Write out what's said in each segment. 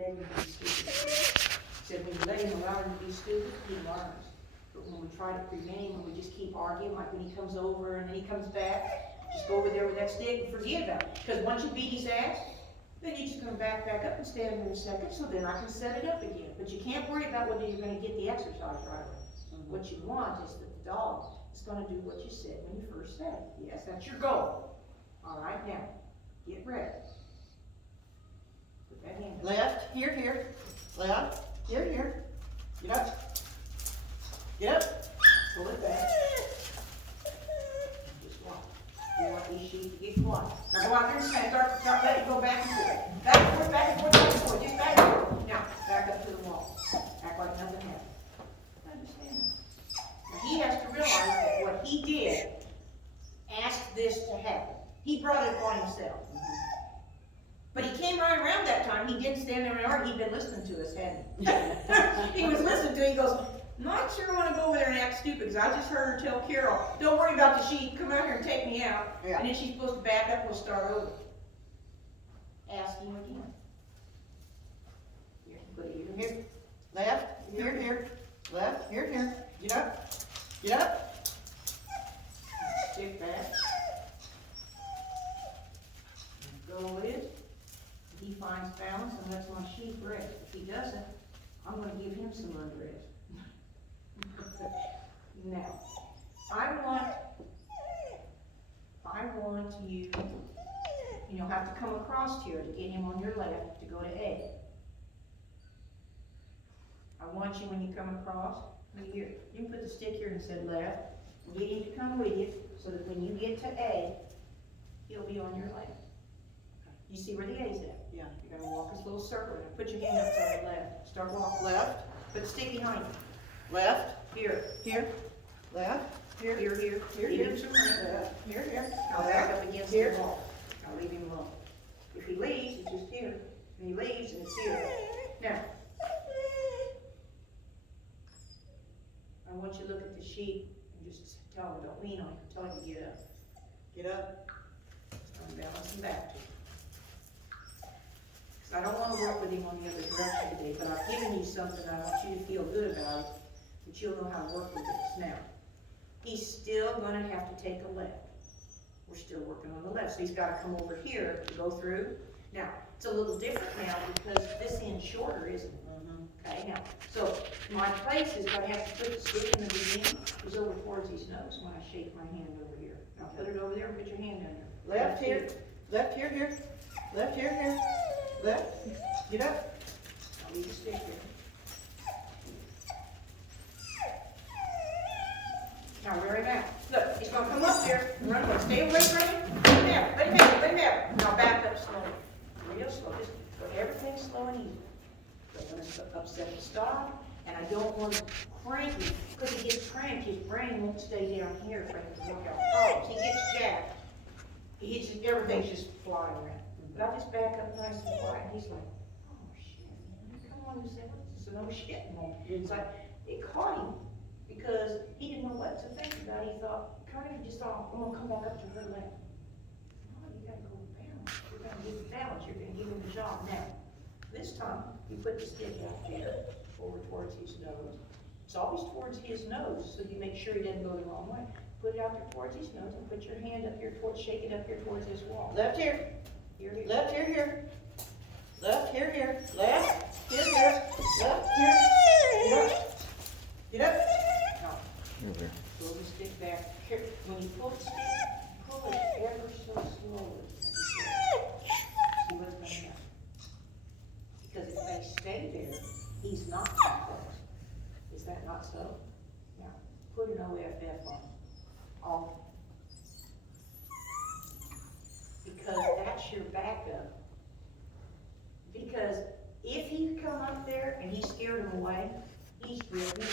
let him be stupid. Said when you let him allow him to be stupid, he learns. But when we try to prevent him, and we just keep arguing, like when he comes over and then he comes back, just go over there with that stick and forget about it. Because once you beat his ass, then you just come back up and stand there a second, so then I can set it up again. But you can't worry about whether you're going to get the exercise right away. What you want is that the dog is going to do what you said when you first said it. Yes, that's your goal. All right, now, get ready. Put that hand up. Left, here. Left, here. Get up. Get up. Pull it back. Just watch. You want these sheep to get quiet. Now go out there and stand. Start letting it go back and forth. Back and forth, back and forth, back and forth. Just back and forth. Now, back up to the wall. Act like nothing happened. Understand? Now he has to realize that what he did asked this to happen. He brought it upon himself. But he came right around that time. He didn't stand there and argue. He'd been listening to us, hadn't he? He was listening to it. He goes, not sure I want to go over there and act stupid because I just heard her tell Carol, don't worry about the sheep. Come out here and take me out. Yeah. And then she's supposed to back up and we'll start over. Ask him again. Here, put it here. Left, here. Left, here. Get up. Stick back. Go with. He finds balance and lets my sheep rest. If he doesn't, I'm going to give him some unrest. Now, I want you, have to come across here to get him on your left to go to A. I want you, when you come across, here, you can put the stick here and say left, and get him to come with you, so that when you get to A, he'll be on your left. You see where the A's at? Yeah. You're going to walk this little circle, and put your hand up to the left. Start walking. Left. Put the stick behind you. Left. Here. Left. Here. Give him some room. Left. Here. Now back up against the wall. Now leave him alone. If he leaves, it's just here. And he leaves, and it's here. Now, I want you to look at the sheep and just tell him, don't lean on him. Tell him to get up. Get up. Unbalance him back to you. Because I don't want to work with him on the other direction today, but I've given you something I want you to feel good about it, that you'll know how to work with this. Now, he's still going to have to take a left. We're still working on the left, so he's got to come over here to go through. Now, it's a little different now because this end's shorter, isn't it? Okay, now, so my place is going to have to put the stick in the beginning, is over towards his nose when I shake my hand over here. Now put it over there and put your hand down there. Left here. Left here. Left here. Left. Get up. I'll leave the stick here. Now rear him out. Look, he's going to come up there and run away. Stay away from him. Let him have it. Now back up slowly. Real slow. Just go everything slow and easy. Don't want to upset the stop, and I don't want to crank him, because he gets cranked, his brain won't stay down here for him to work out problems. He gets jacked. Everything's just flying around. But I just back up nice and quiet, and he's like, oh shit, man, come on, you said, this is no shit moment. It's like, it caught him, because he didn't know what to think about it. He thought, kind of just thought, I'm going to come back up to her left. No, you got to go balance. You're going to give him balance. You're going to give him the job. Now, this time, you put the stick out here, over towards his nose. It's always towards his nose, so you make sure he doesn't go the wrong way. Put it out there towards his nose, and put your hand up here towards, shake it up here towards his wall. Left here. Here. Left here. Left here. Left here. Left here. Get up. Now, pull the stick back. Here, when you pull the stick, pull it ever so slowly. See what's going to happen. Because if they stay there, he's not complex. Is that not so? Now, put an OFF on him. Off. Because that's your backup. Because if he come up there and he scared him away, he's wrong.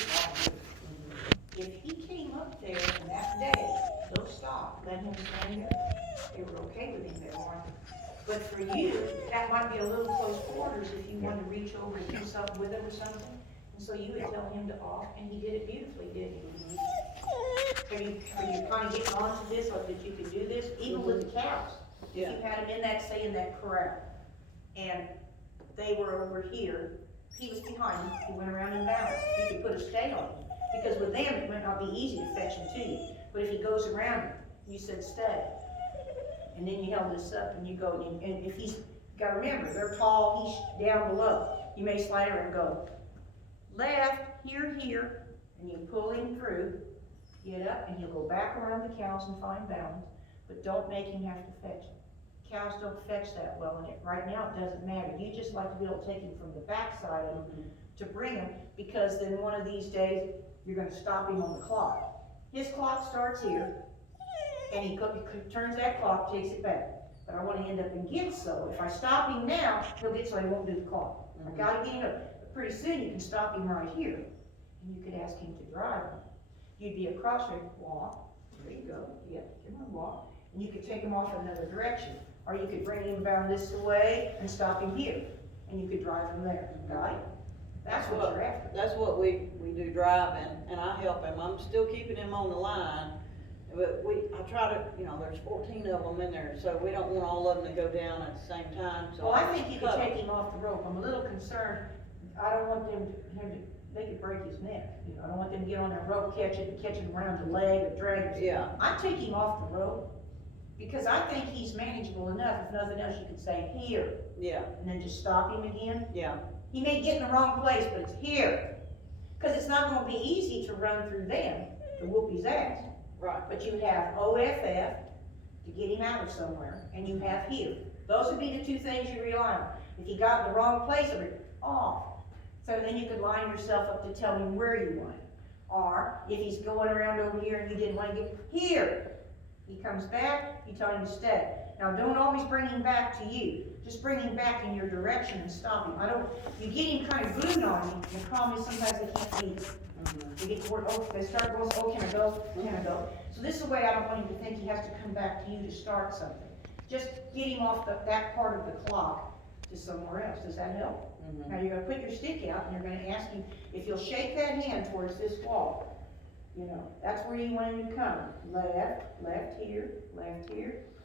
If he came up there and that day, don't stop, let him stand there. They were okay with him there, weren't they? But for you, that might be a little close quarters if you wanted to reach over and do something with him or something. And so you would tell him to off, and he did it beautifully, didn't he? Are you kind of getting on to this, or that you could do this, even with the cows? Yeah. You had him in that, say, in that corral. And they were over here, he was behind him, he went around and balanced. You could put a stay on him, because with them, it might not be easy to fetch him to you. But if he goes around, you said stay. And then you held this up and you go, and if he's, gotta remember, they're tall, he's down below. You may slide over and go, left, here, and you pull him through, get up, and he'll go back around the cows and find balance, but don't make him have to fetch him. Cows don't fetch that well, and right now it doesn't matter. You just like to be able to take him from the backside of him to bring him, because then one of these days, you're gonna stop him on the clock. His clock starts here, and he turns that clock, takes it back. But I wanna end up in Gid, so if I stop him now, he'll get so he won't do the clock. I gotta get him up. But pretty soon you can stop him right here, and you could ask him to drive him. You'd be across there, walk, there you go, yeah, come on, walk. And you could take him off another direction. Or you could bring him down this way and stop him here, and you could drive him there, right? That's what you're after. That's what we do drive, and I help him. I'm still keeping him on the line, but I try to, there's 14 of them in there, so we don't want all of them to go down at the same time, so. Well, I think you could take him off the rope. I'm a little concerned. I don't want they could break his neck. I don't want them to get on that rope, catch him around the leg or drag him. Yeah. I'd take him off the rope, because I think he's manageable enough. If nothing else, you could say here. Yeah. And then just stop him again. Yeah. He may get in the wrong place, but it's here. Because it's not gonna be easy to run through them to whoop his ass. Right. But you have OFF to get him out of somewhere, and you have here. Those would be the two things you rely on. If he got in the wrong place, it would off. So then you could line yourself up to tell him where you want it. Or if he's going around over here and you didn't want to get here, he comes back, you tell him to stay. Now don't always bring him back to you. Just bring him back in your direction and stop him. You get him kind of glued on him, the problem is sometimes they can't beat it. They get bored, they start going, can I go, can I go? So this is the way I don't want him to think he has to come back to you to start something. Just get him off that part of the clock to somewhere else. Does that help? Now you're gonna put your stick out and you're gonna ask him, if you'll shake that hand towards this wall, that's where you want him to come. Left here,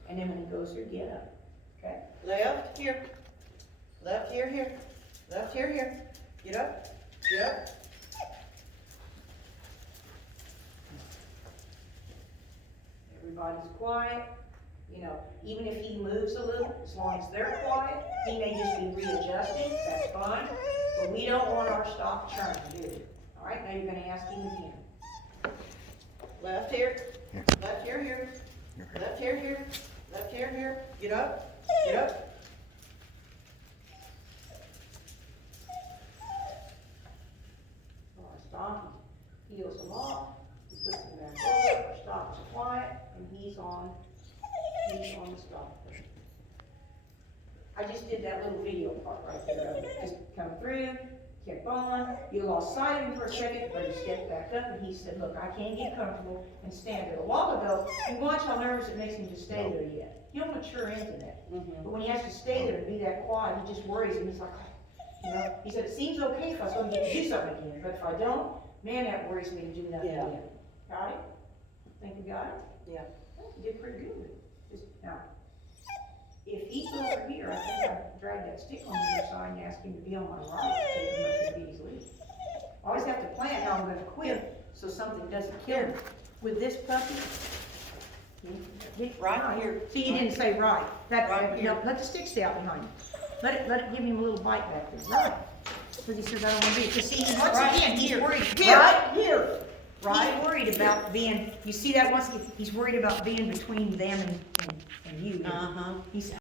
and then when he goes here, get up, okay? Left here, left here, left here, get up, get up. Everybody's quiet, even if he moves a little, as long as they're quiet, he may just be readjusting, that's fine, but we don't want our stock churning, do we? All right, now you're gonna ask him again. Left here, left here, left here, left here, get up, get up. Our stock heels him off, he puts him back over, our stock is quiet, and he's on the stock. I just did that little video part right there, just come through, kept on, you lost sight of him for a second, but he stepped back up and he said, look, I can't get comfortable and stand there. A while ago, you watch how nervous it makes him to stay there yet. He'll mature into that. But when he has to stay there and be that quiet, he just worries and he's like, he said, it seems okay if I was going to get to do something again, but if I don't, man, that worries me to do nothing again. Got it? Think you got it? Yeah. You did pretty good. Just, now, if he's over here, I think I dragged that stick on the other side and asked him to be on my right, take him up and beat his lead. I always have to plan how I'm gonna quit, so something doesn't kill him. With this puppy, Right here. See, you didn't say right. Right here. Let the stick stay out behind him. Let it give him a little bite back there. Right. Because he says, I don't want to be, because see, once again, he's worried. Right here. Right. He's worried about being, you see that once, he's worried about being between them and you. Uh-huh. He's